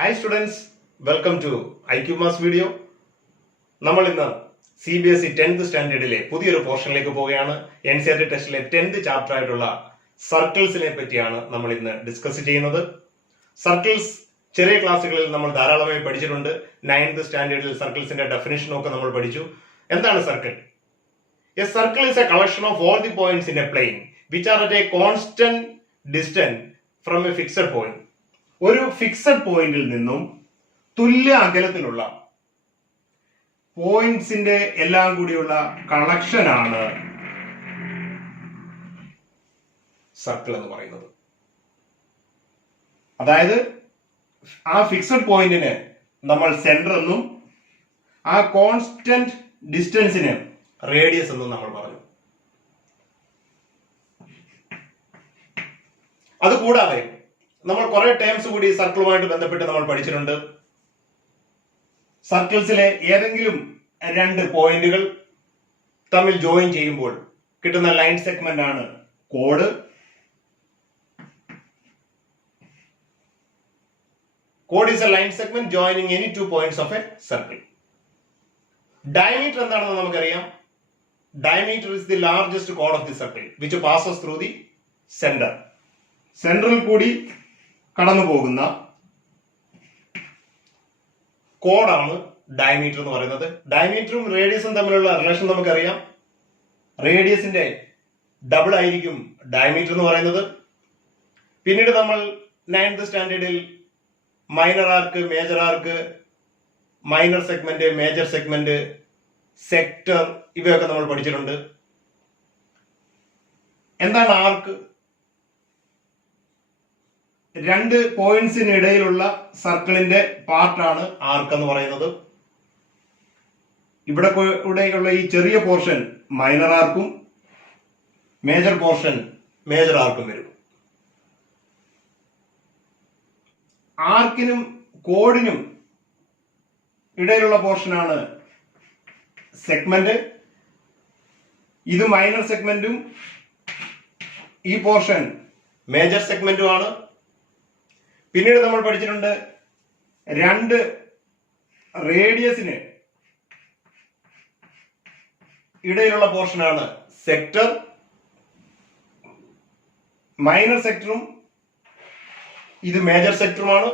Hi students, welcome to IQMAS video. നമ്മൾ ഇന്ന് CBSE 10th സ്റ്റാൻഡേർഡിലെ പുതിയൊരു പോർഷനിലേക്ക് പോവുകയാണ്. NCERT ടെസ്റ്റിലെ 10th ചാപ്റ്റർ ആയിട്ടുള്ള സർക്കിൾസിനെ പറ്റിയാണ് നമ്മൾ ഇന്ന് ഡിസ്കസ് ചെയ്യുന്നത്. സർക്കിൾസ് ചെറിയ ക്ലാസ്സുകളിൽ നമ്മൾ ധാരാളമായി പഠിച്ചിട്ടുണ്ട്. 9th സ്റ്റാൻഡേർഡിൽ സർക്കിൾസിന്റെ ഡെഫിനിഷൻ ഒക്കെ നമ്മൾ പഠിച്ചു. എന്താണ് circle? A circle is a collection of all the points in a plane which are at a constant distance from a fixed point. ഒരു ഫിക്സഡ് പോയിന്റിൽ നിന്നും തുല്യ അകലത്തിലുള്ള പോയിന്റ്സിന്റെ എല്ലാം കൂടിയുള്ള കളക്ഷൻ ആണ് സർക്കിൾ എന്ന് പറയുന്നത്. അതായത് ആ ഫിക്സഡ് പോയിന്റിന് നമ്മൾ സെന്റർ എന്നും ആ കോൺസ്റ്റന്റ് ഡിസ്റ്റൻസിന് റേഡിയസ് എന്നും നമ്മൾ പറഞ്ഞു. അതുകൂടാതെ നമ്മൾ കുറെ ടേംസ് കൂടി സർക്കിളുമായിട്ട് ബന്ധപ്പെട്ട് നമ്മൾ പഠിച്ചിട്ടുണ്ട്. സർക്കിൾസിലെ ഏതെങ്കിലും രണ്ട് പോയിന്റുകൾ തമ്മിൽ ജോയിൻ ചെയ്യുമ്പോൾ കിട്ടുന്ന ലൈൻ സെഗ്മെന്റ് ആണ് code. Code is A line segment joining any two points of A circle. Diameter എന്താണെന്ന് നമുക്കറിയാം. Diameter is the largest chord of the circle which passes through the center. സെന്ററിൽ കൂടി കടന്നു പോകുന്ന കോഡാണ് ഡയമീറ്റർ എന്ന് പറയുന്നത്. ഡയമീറ്ററും റേഡിയസും തമ്മിലുള്ള റിലേഷൻ നമുക്കറിയാം. റേഡിയസിന്റെ ഡബിൾ ആയിരിക്കും ഡയമീറ്റർ എന്ന് പറയുന്നത്. പിന്നീട് നമ്മൾ 9th സ്റ്റാൻഡേർഡിൽ minor arc, major arc, minor segment, major segment, sector ഇവയൊക്കെ നമ്മൾ പഠിച്ചിട്ടുണ്ട്. എന്താണ് ആർക്ക്? രണ്ട് പോയിന്റ്സിന് ഇടയിലുള്ള സർക്കിളിന്റെ പാർട്ടാണ് ആർക്ക് എന്ന് പറയുന്നത്. ഇവിടെയുള്ള ഈ ചെറിയ പോർഷൻ മൈനർ ആർക്കും മേജർ പോർഷൻ മേജർ ആർക്കും വരും. ആർക്കിനും കോഡിനും ഇടയിലുള്ള പോർഷനാണ് സെഗ്മെന്റ്. ഇത് മൈനർ സെഗ്മെന്റും ഈ പോർഷൻ മേജർ സെഗ്മെന്റും ആണ്. പിന്നീട് നമ്മൾ പഠിച്ചിട്ടുണ്ട് രണ്ട് റേഡിയസിന് ഇടയിലുള്ള പോർഷനാണ് സെക്ടർ. മൈനർ സെക്ടറും ഇത് മേജർ സെക്ടറുമാണ്.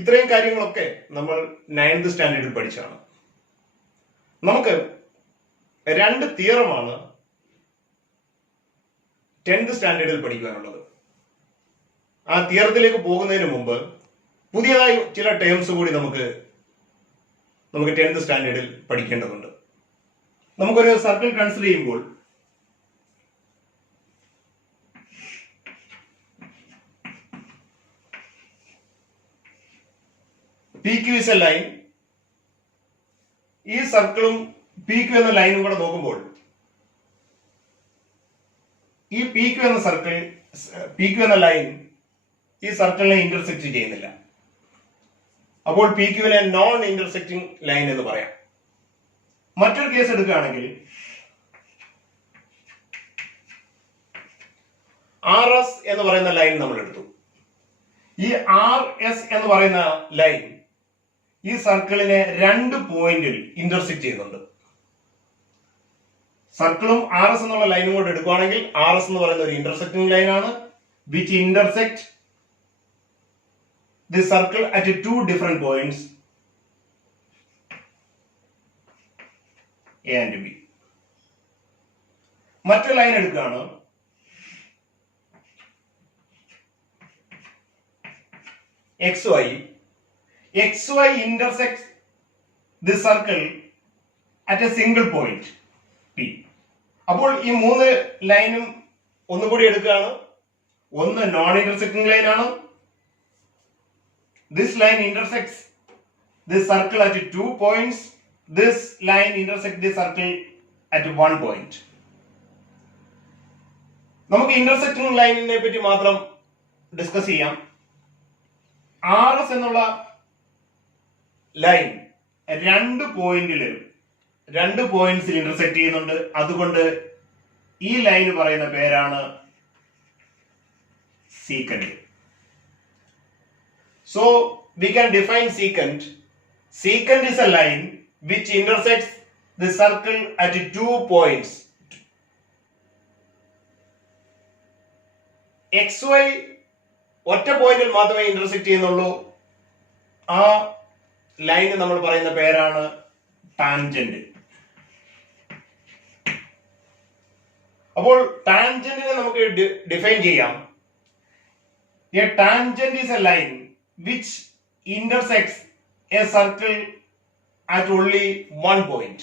ഇത്രയും കാര്യങ്ങളൊക്കെ നമ്മൾ 9th സ്റ്റാൻഡേർഡിൽ പഠിച്ചാണ്. നമുക്ക് രണ്ട് തിയറമാണ് 10th സ്റ്റാൻഡേർഡിൽ പഠിക്കുവാനുള്ളത്. ആ തിയറത്തിലേക്ക് പോകുന്നതിന് മുമ്പ് പുതിയതായി ചില ടേംസ് കൂടി നമുക്ക് 10th സ്റ്റാൻഡേർഡിൽ പഠിക്കേണ്ടതുണ്ട്. നമുക്കൊരു സർക്കിൾ കൺസിഡർ ചെയ്യുമ്പോൾ PQ is a line. ഈ സർക്കിളും PQ എന്ന ലൈനും കൂടെ നോക്കുമ്പോൾ ഈ PQ എന്ന ലൈൻ ഈ സർക്കിളിനെ ഇന്റർസെക്ട് ചെയ്യുന്നില്ല. അപ്പോൾ PQവിനെ നോൺ ഇന്റർസെക്റ്റിംഗ് ലൈൻ എന്ന് പറയാം. മറ്റൊരു കേസ് എടുക്കുകയാണെങ്കിൽ RS എന്ന് പറയുന്ന ലൈൻ നമ്മൾ എടുത്തു. ഈ RS എന്ന് പറയുന്ന ലൈൻ ഈ സർക്കിളിനെ രണ്ട് പോയിന്റിൽ ഇന്റർസെക്ട് ചെയ്യുന്നുണ്ട്. സർക്കിളും RS എന്നുള്ള ലൈനും കൂടെ എടുക്കുകയാണെങ്കിൽ RS എന്ന് പറയുന്ന ഒരു ഇന്റർസെക്റ്റിംഗ് ലൈൻ ആണ്. Which intersect the circle at two different points A and B. മറ്റൊരു ലൈൻ എടുക്കുകയാണ്. XY intersects the circle at a single point P. അപ്പോൾ ഈ മൂന്ന് ലൈനും ഒന്നുകൂടി എടുക്കുകയാണ്. ഒന്ന് നോൺ ഇന്റർസെക്റ്റിംഗ് ലൈൻ ആണ്. This line intersects this circle at two points. This line intersects the circle at one point. നമുക്ക് ഇന്റർസെക്റ്റിംഗ് ലൈനിനെ പറ്റി മാത്രം ഡിസ്കസ് ചെയ്യാം. RS എന്നുള്ള ലൈൻ രണ്ട് പോയിന്റ്സിൽ ഇന്റർസെക്ട് ചെയ്യുന്നുണ്ട്. അതുകൊണ്ട് ഈ ലൈന് പറയുന്ന പേരാണ് secant. So we can define secant. Secant is a line which intersects the circle at 2 points. XY ഒറ്റ പോയിന്റിൽ മാത്രമേ ഇന്റർസെക്ട് ചെയ്യുന്നുള്ളൂ. ആ ലൈന് നമ്മൾ പറയുന്ന പേരാണ് ടാൻജന്റ്. അപ്പോൾ ടാൻജന്റിനെ നമുക്ക് ഡിഫൈൻ ചെയ്യാം. A tangent is a line which intersects a circle at only one point.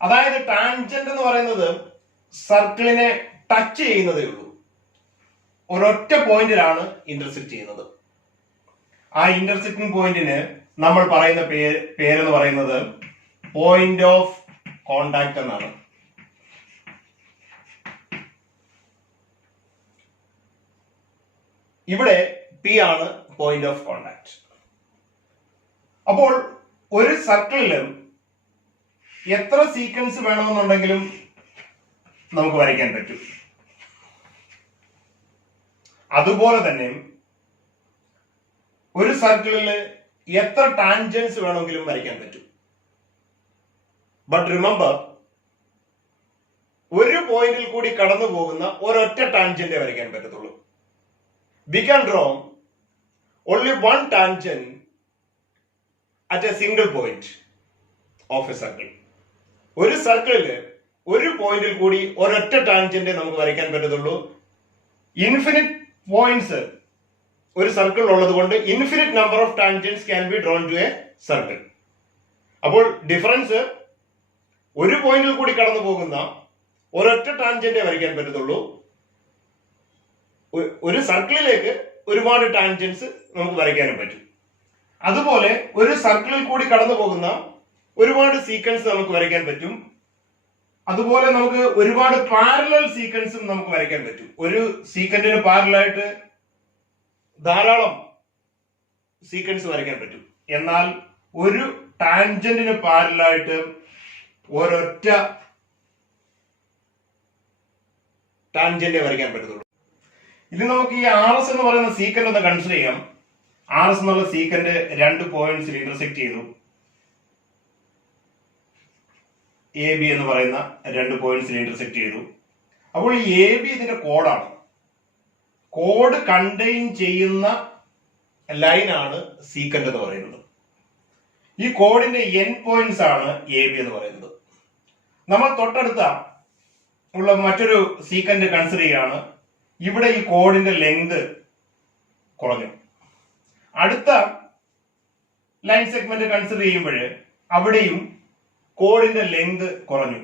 അതായത് ടാൻജന്റ് എന്ന് പറയുന്നത് സർക്കിളിനെ ടച്ച് ചെയ്യുന്നതേ ഉള്ളൂ, ഒരൊറ്റ പോയിന്റിലാണ് ഇന്റർസെക്ട് ചെയ്യുന്നത്. ആ ഇന്റർസെക്റ്റിംഗ് പോയിന്റിന് നമ്മൾ പറയുന്ന പേരെന്ന് പറയുന്നത് പോയിന്റ് ഓഫ് കോണ്ടാക്ട് എന്നാണ്. ഇവിടെ പി ആണ് പോയിന്റ് ഓഫ് കോണ്ടാക്ട്. അപ്പോൾ ഒരു സർക്കിളിലും എത്ര സീക്വൻസ് വേണമെന്നുണ്ടെങ്കിലും നമുക്ക് വരയ്ക്കാൻ പറ്റും. അതുപോലെ തന്നെ ഒരു സർക്കിളിൽ എത്ര ടാൻജൻസ് വേണമെങ്കിലും വരയ്ക്കാൻ പറ്റും. ബട്ട് റിമെമ്പർ, ഒരു പോയിന്റിൽ കൂടി കടന്നു പോകുന്ന ഒരൊറ്റ ടാൻജന്റേ വരയ്ക്കാൻ പറ്റത്തുള്ളൂ. We can draw only one tangent at a single point of a circle. ഒരു സർക്കിളില് ഒരു പോയിന്റിൽ കൂടി ഒരൊറ്റ ടാൻജന്റ് നമുക്ക് വരയ്ക്കാൻ പറ്റത്തുള്ളൂ. ഇൻഫിനിറ്റ് പോയിന്റ്സ് ഒരു സർക്കിൾ ഉള്ളത് കൊണ്ട് infinite number of tangents can be drawn to a circle. അപ്പോൾ ഡിഫറൻസ്, ഒരു പോയിന്റിൽ കൂടി കടന്നു പോകുന്ന ഒരൊറ്റ ടാൻജന്റേ വരയ്ക്കാൻ പറ്റത്തുള്ളൂ. ഒരു സർക്കിളിലേക്ക് ഒരുപാട് ടാൻജൻസ് നമുക്ക് വരയ്ക്കാനും പറ്റും. അതുപോലെ ഒരു സർക്കിളിൽ കൂടി കടന്നു പോകുന്ന ഒരുപാട് സീക്വൻസ് നമുക്ക് വരയ്ക്കാൻ പറ്റും. അതുപോലെ നമുക്ക് ഒരുപാട് പാരലൽ സീക്വൻസും നമുക്ക് വരയ്ക്കാൻ പറ്റും. ഒരു സീക്വന്റിന് പാരലായിട്ട് ധാരാളം സീക്വൻസ് വരയ്ക്കാൻ പറ്റും. എന്നാൽ ഒരു ടാൻജന്റിന് പാരലായിട്ട് ഒരൊറ്റ ടാൻജന്റേ വരയ്ക്കാൻ പറ്റത്തുള്ളൂ. ഇനി നമുക്ക് ഈ ആർ എസ് എന്ന് പറയുന്ന സീക്കന്റ് ഒന്ന് കൺസിഡർ ചെയ്യാം. ആർ എസ് എന്നുള്ള സീക്കന്റ് രണ്ട് പോയിന്റ്സിൽ ഇന്റർസെക്ട് ചെയ്തു. എ ബി എന്ന് പറയുന്ന രണ്ട് പോയിന്റ്സിൽ ഇന്റർസെക്ട് ചെയ്തു. അപ്പോൾ ഈ എ ബി ഇതിന്റെ കോഡാണ്. കോഡ് കണ്ടെയ്ൻ ചെയ്യുന്ന ലൈനാണ് സീക്കന്റ് എന്ന് പറയുന്നത്. ഈ കോഡിന്റെ എൻ പോയിന്റ്സ് ആണ് എ ബി എന്ന് പറയുന്നത്. നമ്മൾ തൊട്ടടുത്ത ഉള്ള മറ്റൊരു സീക്കന്റ് കൺസിഡർ ചെയ്യാണ്. ഇവിടെ ഈ കോഡിന്റെ ലെങ്ത് കുറഞ്ഞു. അടുത്ത ലൈൻ സെഗ്മെന്റ് കൺസിഡർ ചെയ്യുമ്പോൾ അവിടെയും കോഡിന്റെ ലെങ്ത് കുറഞ്ഞു.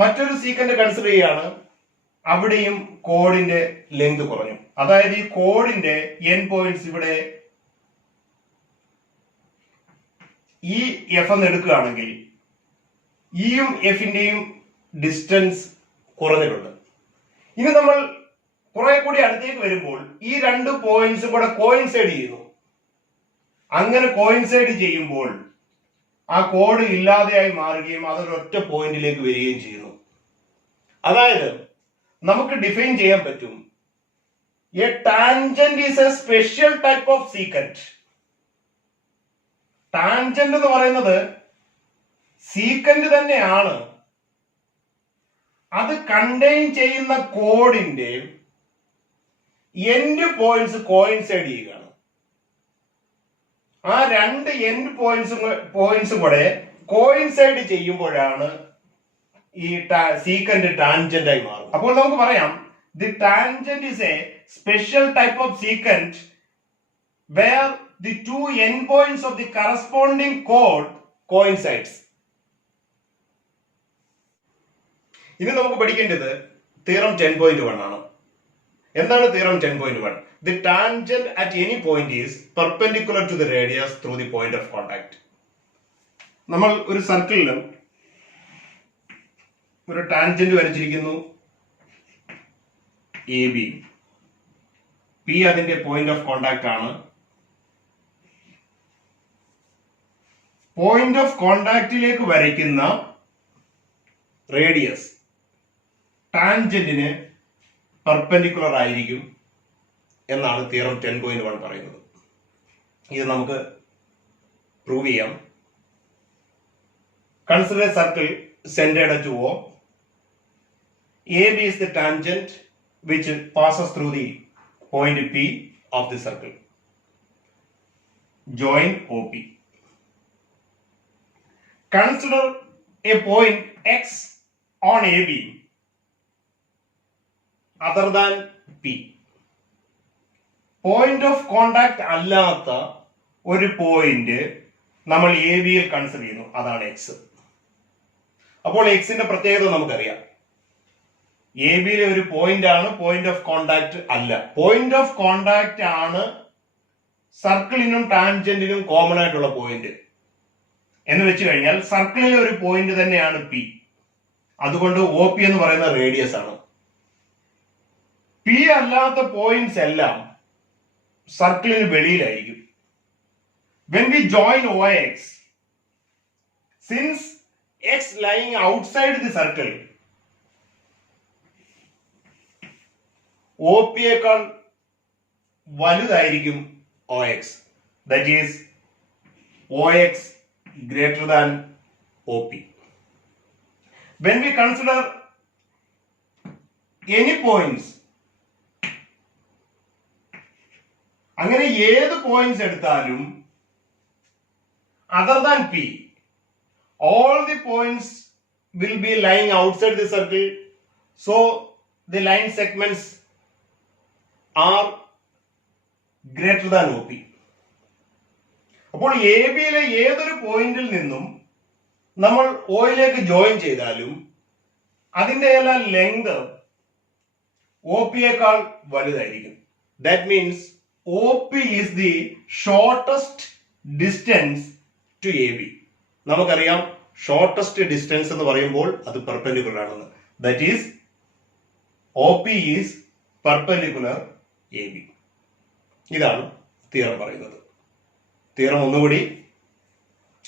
മറ്റൊരു സീക്വന്റ് കൺസിഡർ ചെയ്യാണ്, അവിടെയും കോഡിന്റെ ലെങ്ത് കുറഞ്ഞു. അതായത് ഈ കോഡിന്റെ എൻ പോയിന്റ്സ് ഇവിടെ ഈ എഫ് എന്ന് എടുക്കുകയാണെങ്കിൽ ഇയും എഫിന്റെയും ഡിസ്റ്റൻസ് കുറഞ്ഞിട്ടുണ്ട്. ഇനി നമ്മൾ കുറെ കൂടി അടുത്തേക്ക് വരുമ്പോൾ ഈ രണ്ട് പോയിന്റ്സും കൂടെ കോയിൻസൈഡ് ചെയ്യുന്നു. അങ്ങനെ കോയിൻസൈഡ് ചെയ്യുമ്പോൾ ആ കോഡ് ഇല്ലാതെയായി മാറുകയും അതൊരൊറ്റ പോയിന്റിലേക്ക് വരികയും ചെയ്യുന്നു. അതായത് നമുക്ക് ഡിഫൈൻ ചെയ്യാൻ പറ്റും, a tangent is a special type of secant. Tangent എന്ന് പറയുന്നത് സീക്വന്റ് തന്നെയാണ്. അത് കണ്ടെയ്ൻ ചെയ്യുന്ന കോഡിന്റെ എൻഡ് പോയിന്റ്സ് കോയിൻസൈഡ് ചെയ്യുകയാണ്. ആ രണ്ട് എൻഡ് പോയിന്റ്സും കൂടെ കോയിൻസൈഡ് ചെയ്യുമ്പോഴാണ് ഈ സീക്വന്റ് ടാൻജന്റ് ആയി മാറും. അപ്പോൾ നമുക്ക് പറയാം, the tangent is a special type of secant where the two end points of the corresponding കോഡ് കോയിൻസൈഡ്സ്. ഇനി നമുക്ക് പഠിക്കേണ്ടത് തിയറം 10.1 ആണ്. എന്താണ് theorem 10.1? The tangent at any point is perpendicular to the radius through the point of contact. നമ്മൾ ഒരു സർക്കിളിലും ഒരു tangent വരച്ചിരിക്കുന്നു, A B. P അതിന്റെ പോയിന്റ് ഓഫ് കോണ്ടാക്ട് ആണ്. പോയിന്റ് ഓഫ് കോണ്ടാക്റ്റിലേക്ക് വരയ്ക്കുന്ന റേഡിയസ് ടാൻജന്റിന് പെർപെൻഡിക്കുലർ ആയിരിക്കും. എന്നാണ് തിയറം 10.1 പറയുന്നത്. ഇത് നമുക്ക് പ്രൂവ് ചെയ്യാം. Consider A circle centered at O. AB is the tangent which passes through the point P of the circle. Join OP. Consider a point X on AB other than P. Point of contact അല്ലാത്ത ഒരു point നമ്മൾ A ബിയിൽ consider ചെയ്യുന്നു, അതാണ് X. അപ്പോൾ എക്സിന്റെ പ്രത്യേകത നമുക്കറിയാം. എ ബിയിലെ ഒരു പോയിന്റ് ആണ്, പോയിന്റ് ഓഫ് കോണ്ടാക്ട് അല്ല. പോയിന്റ് ഓഫ് കോണ്ടാക്ട് ആണ് സർക്കിളിനും ടാൻജന്റിനും കോമൺ ആയിട്ടുള്ള പോയിന്റ് എന്ന് വെച്ച് കഴിഞ്ഞാൽ സർക്കിളിലെ ഒരു പോയിന്റ് തന്നെയാണ് പി. അതുകൊണ്ട് ഒ പി എന്ന് പറയുന്ന റേഡിയസ് ആണ്. പി അല്ലാത്ത പോയിന്റ്സ് എല്ലാം സർക്കിളിന് വെളിയിലായിരിക്കും. When we join OX, since X lying outside the circle, OP യേക്കാൾ വലുതായിരിക്കും OX. That is, OX greater than OP. When we consider any points, അങ്ങനെ ഏത് പോയിന്റ്സ് എടുത്താലും other than P, all the points will be lying outside the circle, so the line segments are greater than OP. അപ്പോൾ A ബിയിലെ ഏതൊരു പോയിന്റിൽ നിന്നും നമ്മൾ ഓയിലേക്ക് join ചെയ്താലും അതിന്റെ എല്ലാം ലെങ്ത് ഒ പി യേക്കാൾ വലുതായിരിക്കും. That means O P is the shortest distance to A B. നമുക്കറിയാം ഷോർട്ടസ്റ്റ് ഡിസ്റ്റൻസ് എന്ന് പറയുമ്പോൾ അത് പെർപെൻഡിക്കുലർ ആണെന്ന്. That is O P is perpendicular A B. ഇതാണ് തിയറം പറയുന്നത്. തിയറം ഒന്നുകൂടി,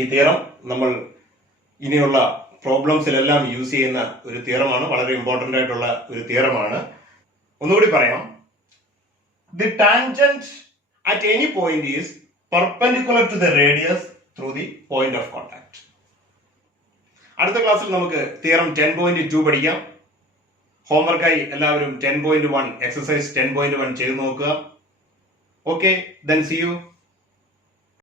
ഈ തിയറം നമ്മൾ ഇനിയുള്ള പ്രോബ്ലംസിലെല്ലാം യൂസ് ചെയ്യുന്ന ഒരു തിയറമാണ്, വളരെ ഇമ്പോർട്ടന്റ് ആയിട്ടുള്ള ഒരു തിയറമാണ്. ഒന്നുകൂടി പറയാം. The tangent at any point is perpendicular to the radius through the point of contact. അടുത്ത ക്ലാസ്സിൽ നമുക്ക് തിയറം 10.2 പഠിക്കാം. ഹോംവർക്കായി എല്ലാവരും 10.1 എക്സസൈസ് 10.1 ചെയ്തു നോക്കുക. Okay, then see you.